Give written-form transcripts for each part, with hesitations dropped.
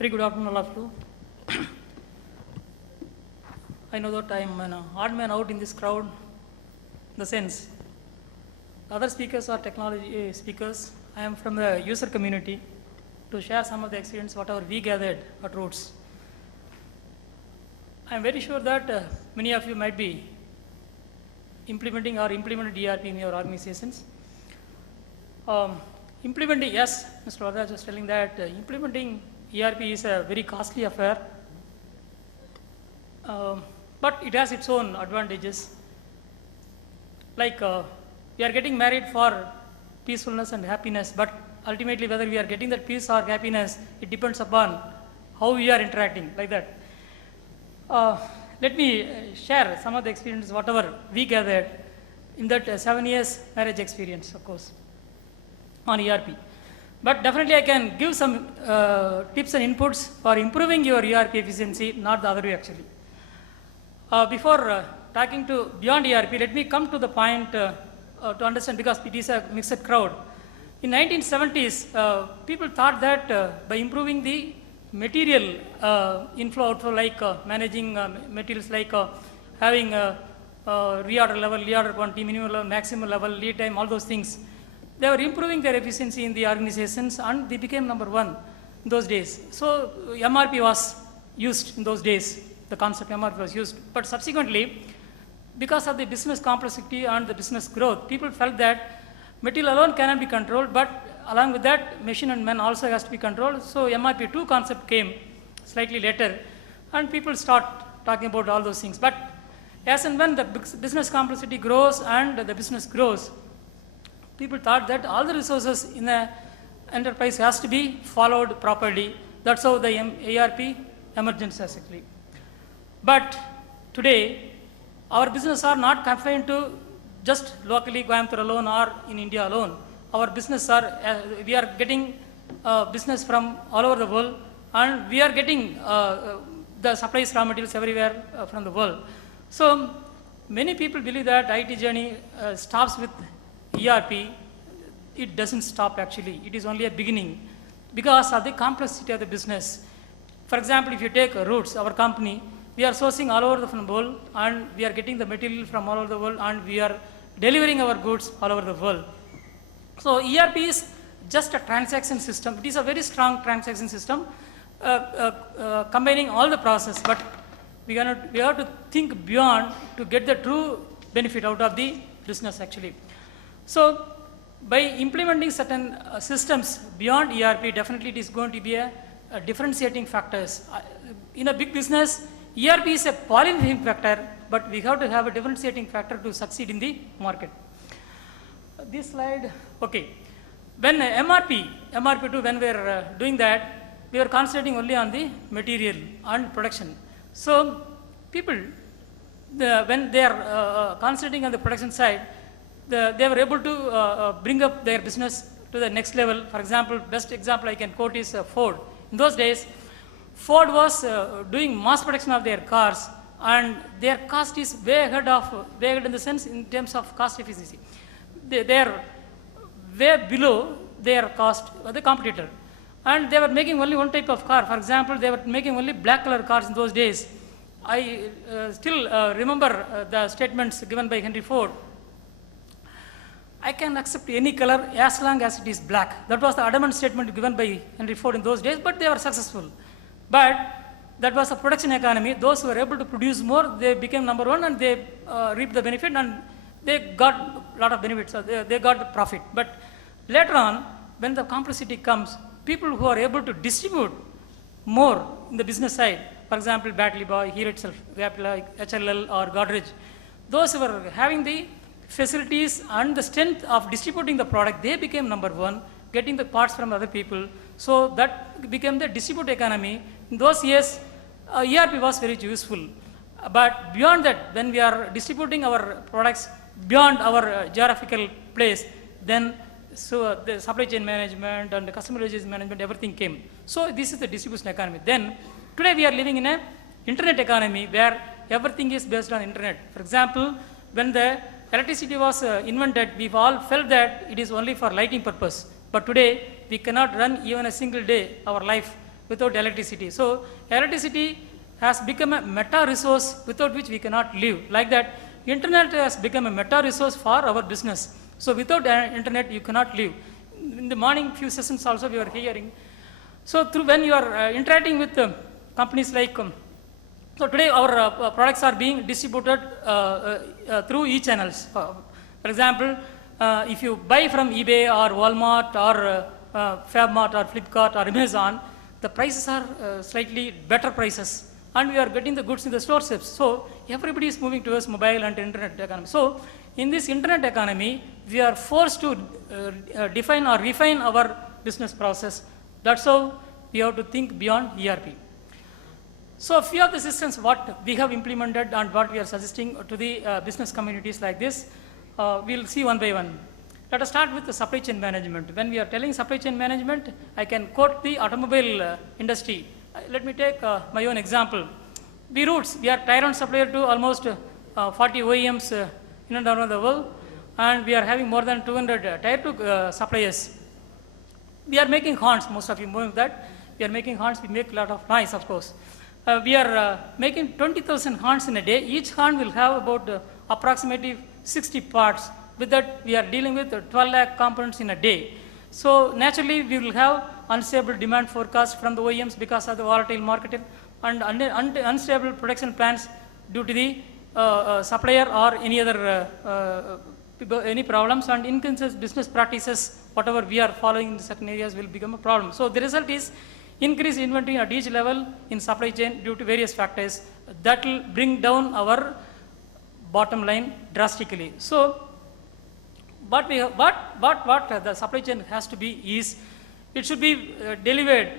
Very good afternoon, all of you. I know that I am an odd man out in this crowd, in the sense, other speakers are technology speakers. I am from the user community to share some of the experience, whatever we gathered at Roots. I am very sure that many of you might be implementing or implemented ERP in your organizations. Implementing, yes, Mr. Vardaraj was telling that implementing ERP is a very costly affair, but it has its own advantages. Like we are getting married for peacefulness and happiness, but ultimately whether we are getting that peace or happiness, it depends upon how we are interacting, like that. Let me share some of the experiences, whatever we gathered in that 7 years marriage experience, of course, on ERP. But definitely I can give some tips and inputs for improving your ERP efficiency, not the other way actually. Before talking to beyond ERP, let me come to the point to understand, because it is a mixed crowd. In 1970s, people thought that by improving the material inflow outflow, like managing materials, like having reorder level, reorder quantity, minimum level, maximum level, lead time, all those things, they were improving their efficiency in the organizations, and they became number one in those days. So MRP was used in those days, the concept MRP was used. But subsequently, because of the business complexity and the business growth, people felt that material alone cannot be controlled, but along with that, machine and man also has to be controlled. So MRP2 concept came slightly later, and people start talking about all those things. But as and when the business complexity grows and the business grows, people thought that all the resources in the enterprise has to be followed properly. That's how the ERP emergence basically. But today, our business are not confined to just locally Coimbatore alone or in India alone. Our business are, we are getting business from all over the world, and we are getting the supplies, raw materials everywhere from the world. So many people believe that IT journey stops with ERP. It doesn't stop actually. It is only a beginning because of the complexity of the business. For example, if you take Roots, our company, we are sourcing all over the world, and we are getting the material from all over the world, and we are delivering our goods all over the world. So ERP is just a transaction system. It is a very strong transaction system, combining all the process, but we have to think beyond to get the true benefit out of the business actually. So by implementing certain systems beyond ERP, definitely it is going to be a differentiating factors. In a big business, ERP is a polynomial factor, but we have to have a differentiating factor to succeed in the market. This slide, okay. When MRP2, when we are doing that, we are concentrating only on the material and production. So people, when they are concentrating on the production side, they were able to bring up their business to the next level. For example, best example I can quote is Ford. In those days, Ford was doing mass production of their cars, and their cost is way ahead in the sense in terms of cost efficiency. They are way below their cost of the competitor. And they were making only one type of car. For example, they were making only black color cars in those days. I still remember the statements given by Henry Ford. I can accept any color as long as it is black. That was the adamant statement given by Henry Ford in those days, but they were successful. But that was a production economy. Those who were able to produce more, they became number one, and they reaped the benefit, and they got a lot of benefits. They got the profit. But later on, when the complexity comes, people who are able to distribute more in the business side, for example, Batley Boy, here itself, like HLL or Godrej, those who were having the facilities and the strength of distributing the product, they became number one, getting the parts from other people. So that became the distribute economy. In those years, ERP was very useful. But beyond that, when we are distributing our products beyond our geographical place, then the supply chain management and the customer relationship management, everything came. So this is the distribution economy. Then today we are living in an internet economy where everything is based on internet. For example, when the electricity was invented, we all felt that it is only for lighting purpose. But today, we cannot run even a single day our life without electricity. So electricity has become a meta resource without which we cannot live. Like that, internet has become a meta resource for our business. So without internet, you cannot live. In the morning, few sessions also we were hearing. So through when you are interacting with companies like, so today our products are being distributed through e-channels. For example, if you buy from eBay or Walmart or FabMart or Flipkart or Amazon, the prices are slightly better prices, and we are getting the goods in the store steps. So everybody is moving towards mobile and internet economy. So in this internet economy, we are forced to define or refine our business process. That's how we have to think beyond ERP. So a few of the systems what we have implemented and what we are suggesting to the business communities like this, we'll see one by one. Let us start with the supply chain management. When we are telling supply chain management, I can quote the automobile industry. Let me take my own example. We are tier 1 supplier to almost 40 OEMs in and around the world, and we are having more than 200 tier 2 suppliers. We are making horns, most of you know that. We are making horns, we make a lot of noise, of course. We are making 20,000 horns in a day. Each horn will have about approximately 60 parts. With that, we are dealing with 12 lakh components in a day. So naturally, we will have unstable demand forecast from the OEMs because of the volatile market and unstable production plans due to the supplier or any other any problems, and inconsistent business practices, whatever we are following in certain areas will become a problem. So the result is increased inventory at each level in supply chain due to various factors that will bring down our bottom line drastically. So what the supply chain has to be is, it should be delivered,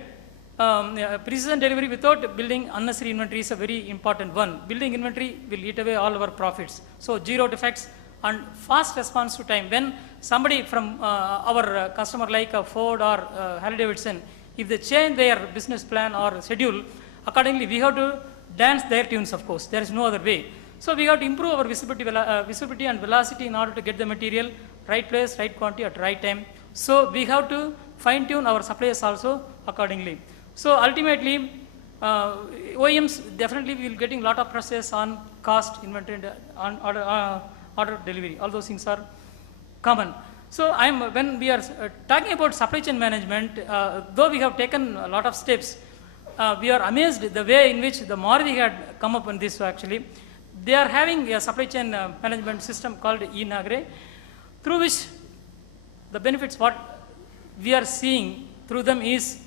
precision delivery without building unnecessary inventory is a very important one. Building inventory will eat away all our profits. So zero defects and fast response to time. When somebody from our customer like Ford or Harley-Davidson, if they change their business plan or schedule, accordingly we have to dance their tunes, of course. There is no other way. So we have to improve our visibility and velocity in order to get the material right place, right quantity at right time. So we have to fine tune our suppliers also accordingly. So ultimately, OEMs definitely will getting a lot of process on cost, inventory, and on order delivery. All those things are common. So when we are talking about supply chain management, though we have taken a lot of steps, we are amazed the way in which the Maruti had come up on this actually. They are having a supply chain management system called eNagre, through which the benefits what we are seeing through them is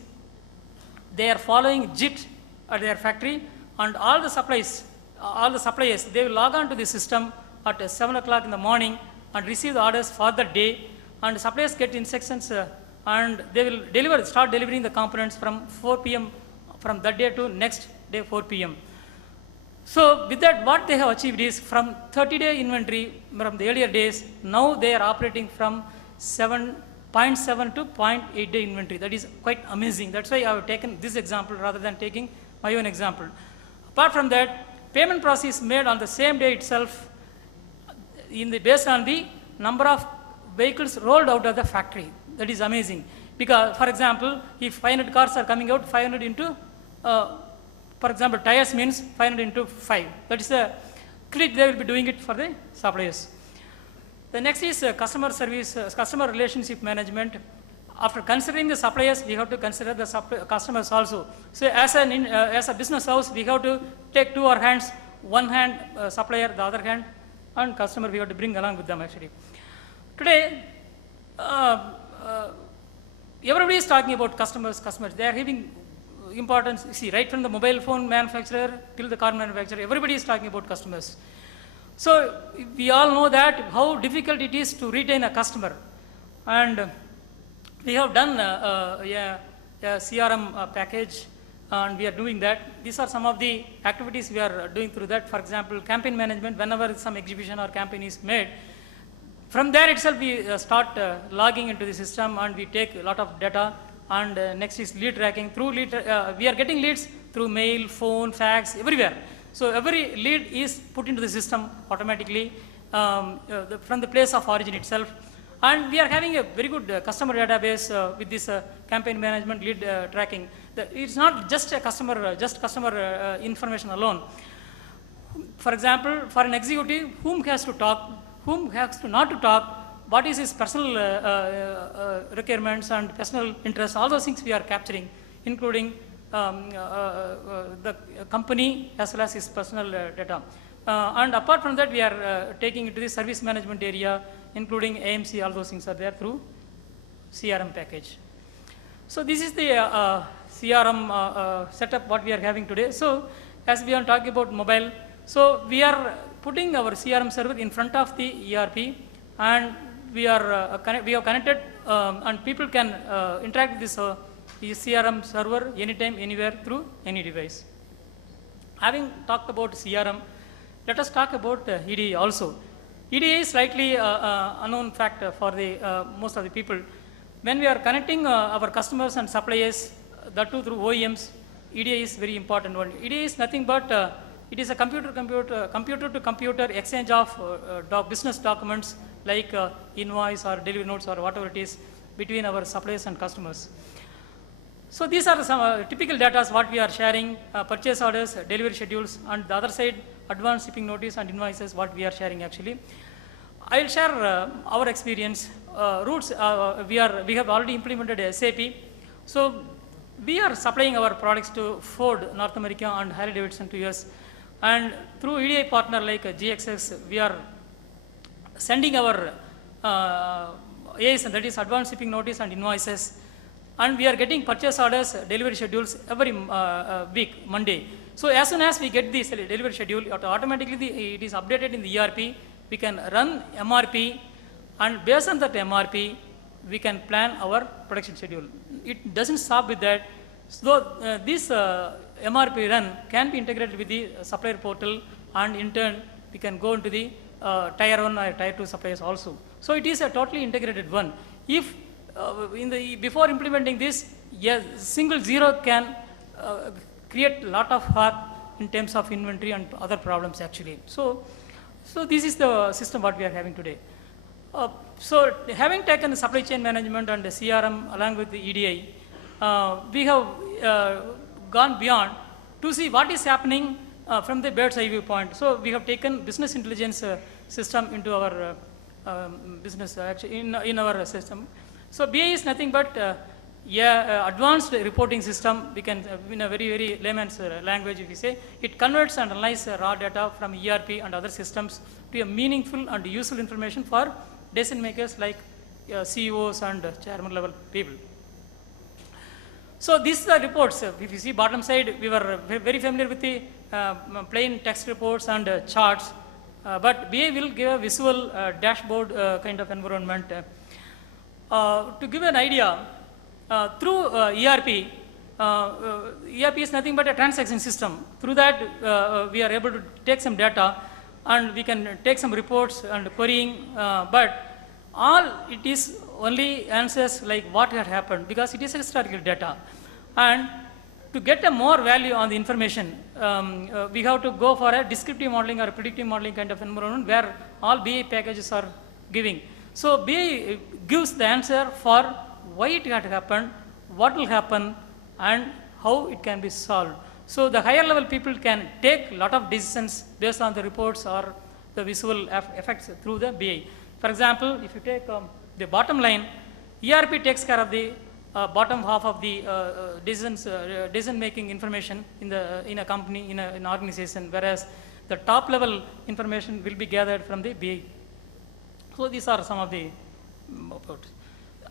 they are following JIT at their factory, and all the suppliers, they will log on to the system at 7 o'clock in the morning and receive the orders for the day, and suppliers get instructions and they will start delivering the components from 4 p.m. from that day to next day 4 p.m. So with that, what they have achieved is from 30-day inventory from the earlier days, now they are operating from 0.7 to 0.8 day inventory. That is quite amazing. That's why I have taken this example rather than taking my own example. Apart from that, payment process made on the same day itself based on the number of vehicles rolled out of the factory. That is amazing. Because, for example, if 500 cars are coming out, 500 into for example, tires means 500 into 5. That is the click they will be doing it for the suppliers. The next is customer service, customer relationship management. After considering the suppliers, we have to consider the customers also. So as a business house, we have to take two our hands, one hand supplier, the other hand, and customer we have to bring along with them actually. Today, everybody is talking about customers. They are having importance. See, right from the mobile phone manufacturer till the car manufacturer, everybody is talking about customers. So we all know that how difficult it is to retain a customer, and we have done a CRM package, and we are doing that. These are some of the activities we are doing through that. For example, campaign management. Whenever some exhibition or campaign is made, from there itself we start logging into the system, and we take a lot of data. And next is lead tracking. Through lead, we are getting leads through mail, phone, fax, everywhere. So every lead is put into the system automatically from the place of origin itself. And we are having a very good customer database with this campaign management lead tracking. it's not just a customer information alone. For example, for an executive, whom has to talk, whom has to not to talk, what is his personal requirements and personal interests, all those things we are capturing, including the company as well as his personal data. And apart from that, we are taking into the service management area, including AMC, all those things are there through CRM package. So this is the CRM setup what we are having today. So as we are talking about mobile, so we are putting our CRM server in front of the ERP, and we have connected and people can interact with this CRM server anytime, anywhere through any device. Having talked about CRM, let us talk about EDI also. EDI is slightly unknown fact for the most of the people. When we are connecting our customers and suppliers, that too through OEMs, EDI is very important one. EDI is nothing but it is a computer-to-computer exchange of business documents like invoice or delivery notes or whatever it is between our suppliers and customers. So these are some typical data what we are sharing, purchase orders, delivery schedules, and the other side advance shipping notice and invoices what we are sharing actually. I will share our experience. Routes, we have already implemented SAP. So we are supplying our products to FORD, North America, and HARLEY-DAVIDSON to US. And through EDI partner like GXX, we are sending our AS, that is advance shipping notice and invoices. And we are getting purchase orders, delivery schedules every week, Monday. So as soon as we get this delivery schedule, automatically it is updated in the ERP. We can run MRP, and based on that MRP, we can plan our production schedule. It doesn't stop with that. So this MRP run can be integrated with the supplier portal, and in turn, we can go into the tier 1 or tier 2 suppliers also. So it is a totally integrated one. If before implementing this, a single zero can create a lot of harm in terms of inventory and other problems actually. So this is the system what we are having today. So having taken the supply chain management and the CRM along with the EDI, we have gone beyond to see what is happening from the bird's eye viewpoint. So we have taken business intelligence system into our business actually in our system. So BI is nothing but advanced reporting system. We can, in a very, very layman's language, if you say, it converts and analyzes raw data from ERP and other systems to a meaningful and useful information for decision makers like CEOs and chairman level people. So these are reports. If you see bottom side, we were very familiar with the plain text reports and charts, but BI will give a visual dashboard kind of environment. To give an idea, through ERP, ERP is nothing but a transaction system. Through that, we are able to take some data and we can take some reports and querying, but all it is only answers like what had happened because it is historical data. And to get a more value on the information, we have to go for a descriptive modeling or a predictive modeling kind of environment where all BI packages are giving. So BI gives the answer for why it had happened, what will happen, and how it can be solved. So the higher level people can take a lot of decisions based on the reports or the visual effects through the BI. For example, if you take the bottom line, ERP takes care of the bottom half of the decision making information in a company, in an organization, whereas the top level information will be gathered from the BI. So these are some of the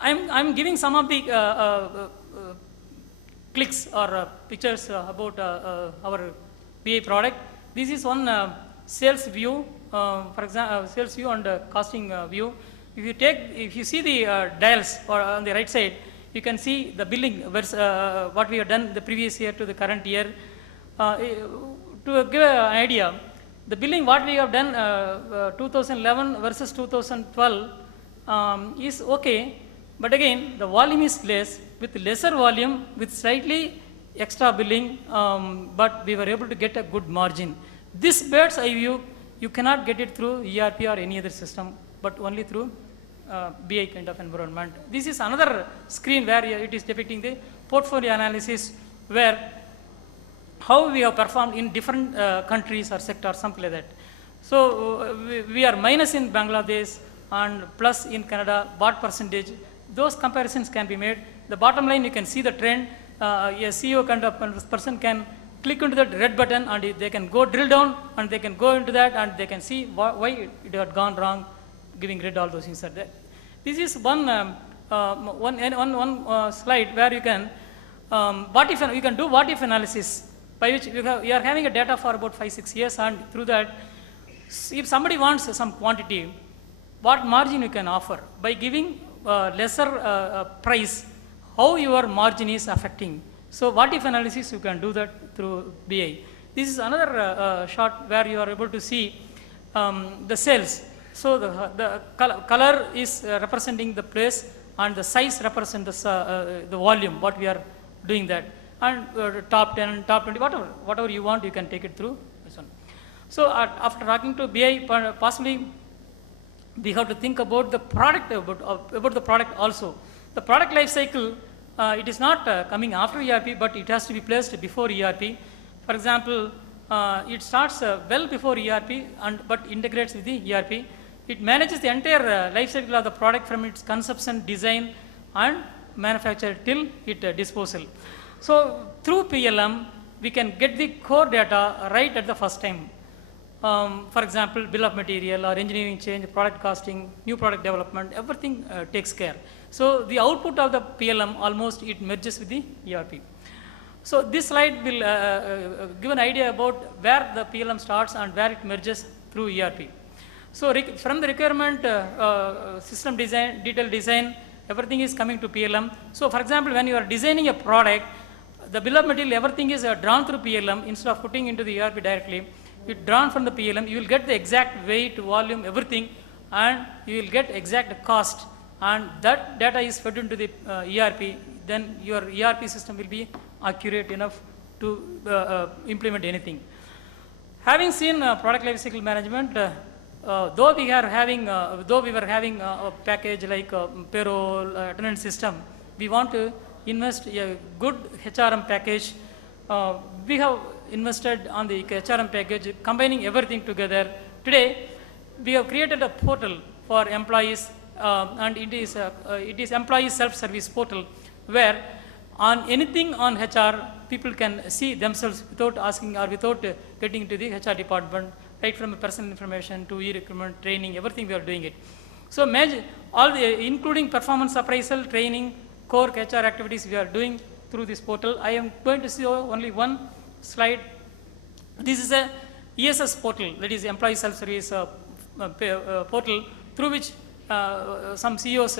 I'm giving some of the clicks or pictures about our BI product. This is one sales view, for example, sales view and costing view. If you see the dials on the right side, you can see the billing, what we have done the previous year to the current year. To give an idea, the billing what we have done 2011 versus 2012 is okay, but again the volume is less, with lesser volume, with slightly extra billing, but we were able to get a good margin. This bird's eye view, you cannot get it through ERP or any other system, but only through BI kind of environment. This is another screen where it is depicting the portfolio analysis where how we have performed in different countries or sectors, something like that. So we are minus in Bangladesh and plus in Canada, what percentage, those comparisons can be made. The bottom line, you can see the trend. A CEO kind of person can click into that red button and they can go drill down and they can go into that and they can see why it had gone wrong, giving red, all those things are there. This is one slide where you can, you can do what if analysis, by which you are having a data for about 5-6 years, and through that, if somebody wants some quantity, what margin you can offer by giving lesser price, how your margin is affecting. So what if analysis, you can do that through BI. This is another shot where you are able to see the cells. So the color is representing the place and the size represents the volume, what we are doing that. And top 10, top 20, whatever you want, you can take it through this one. So after talking to BI, possibly we have to think about the product, about the product also. The product life cycle, it is not coming after ERP, but it has to be placed before ERP. For example, it starts well before ERP, but integrates with the ERP. It manages the entire life cycle of the product from its conception, design, and manufacture till it disposal. So through PLM, we can get the core data right at the first time. For example, bill of material or engineering change, product costing, new product development, everything takes care. So the output of the PLM, almost it merges with the ERP. So this slide will give an idea about where the PLM starts and where it merges through ERP. So from the requirement, system design, detailed design, everything is coming to PLM. So for example, when you are designing a product, the bill of material, everything is drawn through PLM instead of putting into the ERP directly. It's drawn from the PLM, you will get the exact weight, volume, everything, and you will get exact cost, and that data is fed into the ERP. Then your ERP system will be accurate enough to implement anything. Having seen product lifecycle management, though we were having a package like payroll, attendance system, we want to invest a good HRM package. We have invested on the HRM package, combining everything together. Today, we have created a portal for employees, and it is employee self-service portal, where on anything on HR, people can see themselves without asking or without getting into the HR department, right from personal information to e-recruitment, training, everything we are doing it. So all the, including performance appraisal, training, core HR activities we are doing through this portal. I am going to show only one slide. This is a ESS portal, that is employee self-service portal, through which some CEOs,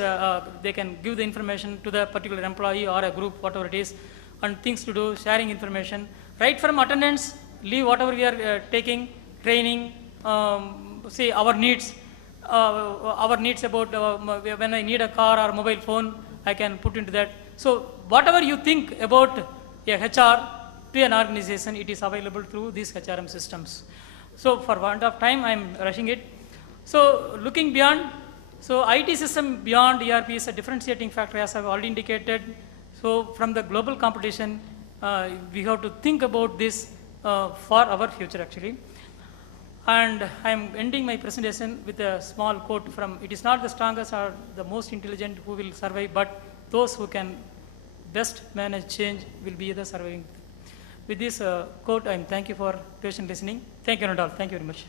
they can give the information to the particular employee or a group, whatever it is, and things to do, sharing information, right from attendance, leave, whatever we are taking, training, say our needs about when I need a car or mobile phone, I can put into that. So whatever you think about a HR to an organization, it is available through these HRM systems. So for want of time, I am rushing it. So looking beyond, so IT system beyond ERP is a differentiating factor, as I have already indicated. So from the global competition, we have to think about this for our future actually. And I am ending my presentation with a small quote from, it is not the strongest or the most intelligent who will survive, but those who can best manage change will be the surviving. With this quote, I thank you for patient listening. Thank you, Nadal. Thank you very much.